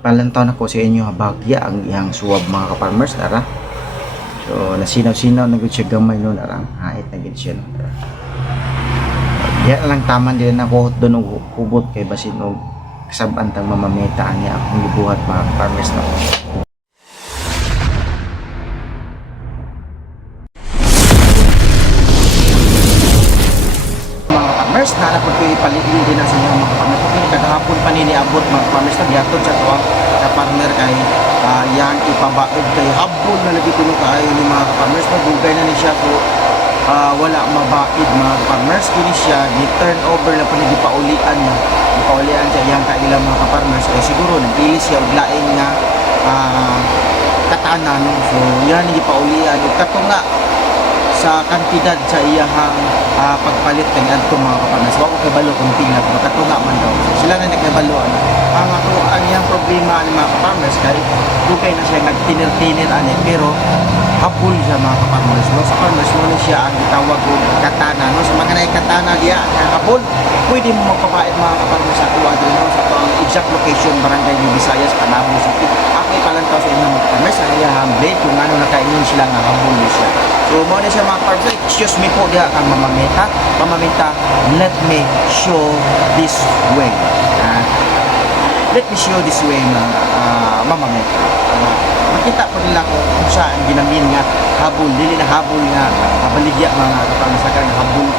palantaw na ko sa inyo habagya ang iyang suwab mga ka-farmers tara. So nasinaw-sinaw na gud siya gamay no arang hait na gid siya no tara. Diya lang taman din na kuhot doon og hubot kay basin og kasab-an tang mamameta niya akong libuhat mga ka-farmers no. Farmers na napod ko ipalitin din sa inyo mga farmers. Okay, kagahapon pa niniabot mga farmers na dihatod sa tuwang na partner kay yang ipabaid kay habol na lagi kuno kaayo ni mga farmers na dugay na ni siya ko wala mabaid mga farmers kini siya ni turn over na pud gipaulian niya. Gipaulian siya yang kaila mga farmers kay siguro nagpili siya og laing nga katana no. So yan gipaulian ug katunga sa kantidad sa iyahang pagpalit kay adto mga kapartners. Wa ko kabalo kung tingnan ko makatunga man daw. Sila na nagkabalo ang ato ang iyang problema ni mga kapartners kay dugay na siya nagtinir-tinir ani pero hapul siya mga kapartners. No sa farmers mo siya ang gitawag og katana no sa mga nay katana diya hapul pwede mo magpapait mga kapartners sa tuwa din no sa ang exact location barangay ni Visayas Panabo City. Ako ipalantaw sa inyo mga kapartners ang iyang blade kung ano nakaingon sila nga hapul siya. So mo na siya mga kapartners. Excuse me po diha kang mamameta, let me show this way. Let me show this way na mamameta. Makita po nila kung saan ginamin nga habol, dili na habol nga baligya mga kapangasakan na habol.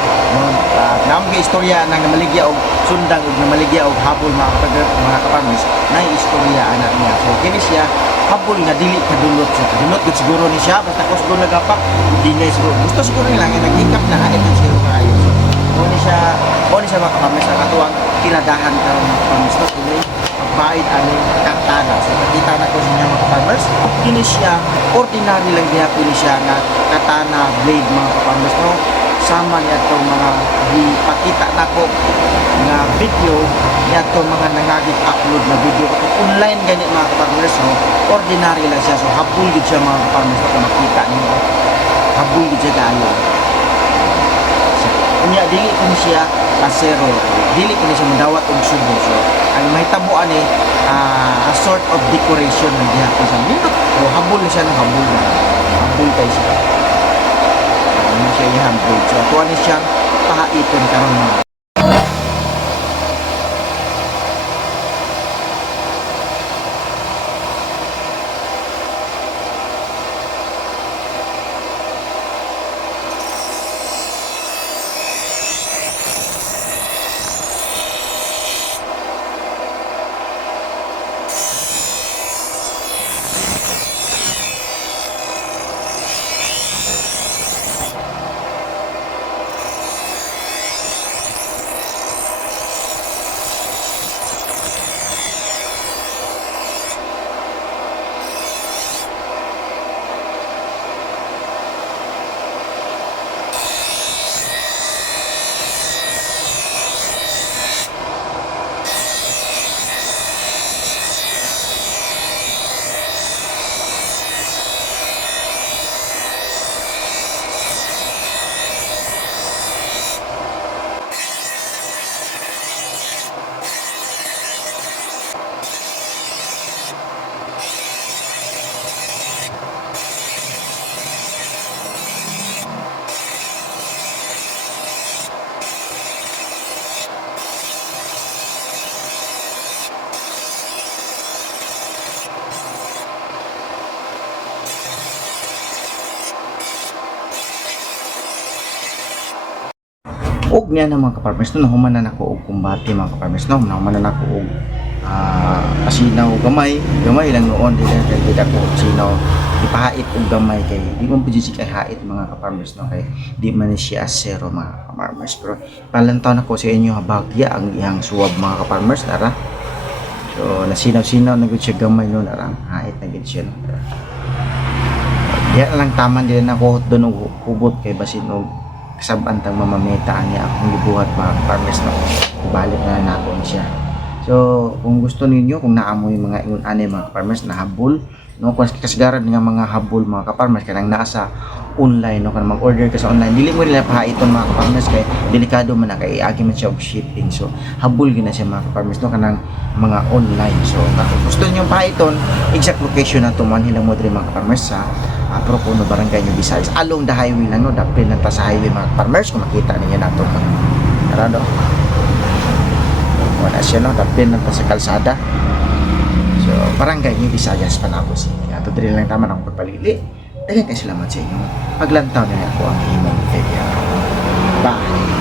Namang istorya nang namaligya og sundang og namaligya og habol mga kapangas na istorya ana niya. So kini siya habol nga dili kadulot siya. Kadulot gud siguro ni siya basta ko siguro nagapak di niya siguro. Gusto siguro nila nga nagikap na anit ang siguro kaayo. So ni siya mga kapangas ang atuang kinadahan karon mga kapangas no dili pagbaid ani katana. So nakita na ko sa inyo mga farmers kini siya ordinary lang diha kini siya nga katana blade mga kapangas no. Sama niya itong mga ipakita na ko nga video niya itong mga nangagit upload na video online ganit mga kapartners no? Ordinary lang siya so habul gid siya mga kapartners na makita niyo habul gid siya kaayo unya dili kini siya kasero dili kini siya madawat og subo so ang mahitabo ani a sort of decoration ng diha ko sa nindot so habul siya ng habul kay siya siya i-handle. So, ito ni siyang pahaiton karon mga og niya na mga kaparmers no nahumanan ako og kumbate mga kaparmers no nahumanan ako og pasinaw gamay lang noon dili ako sinaw ipahait og gamay kay di man pud si kay hait mga kaparmers no kay di man siya zero mga kaparmers pero palantaw na ko sa inyo habagya ang iyang suwab mga kaparmers tara. So nasinaw-sinaw na gud siya gamay no arang hait na gid siya no tara. Diya lang taman din na kuhot doon og hubot kay basin og kasab-an tang mamameta niya akong libuhat mga farmers no balik na naton siya. So kung gusto ninyo kung naamoy mga ingon ani mga farmers na habol no kung kasagaran nga mga habol mga farmers kanang nasa online, no? Kung mag-order ka sa online, dili mo nila pahaiton mga ka-farmers, kay delikado man na, kay agi man siya og shipping. So habol gyud na siya mga ka-farmers, no? Kanang mga online. So kung gusto niyo pahaiton, exact location na to man hilang mo diri mga ka-farmers sa Propuno, Barangay New Visayas, along the highway lang, no? Dapil lang ta sa highway mga ka-farmers, kung makita ninyo nato to. Tara, no? Wala siya, no? Dapil lang ta sa kalsada. So, Barangay New Visayas, Panabo City. Ato diri lang tama ng pagpalili. Daghang kay salamat sa inyo. Paglantaw na ako ang imong video. Bye!